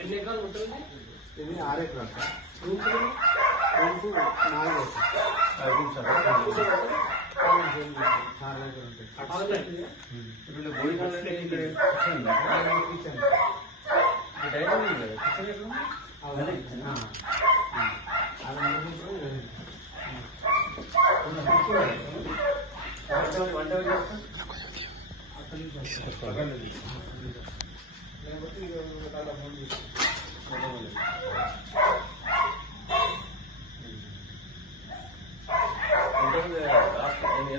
ఎన్ని ఎకరాలు ఉంటుంది? ఇది 6 ఎకరాలు సార్. రూమ్స్ 4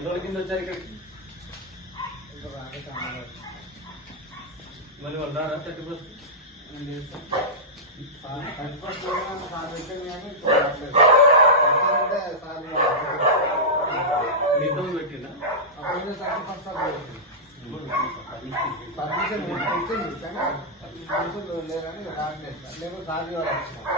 రోజుల కింద వచ్చారు ఇక్కడికి? మరి వాళ్ళు రారా 31st? ఇంతమంది పెట్టినా పర్మిషన్ ఇచ్చింది కానీ మనుషులు లేరని రావట్లేదు. లేకపోతే సార్ వాళ్ళు వచ్చినారు.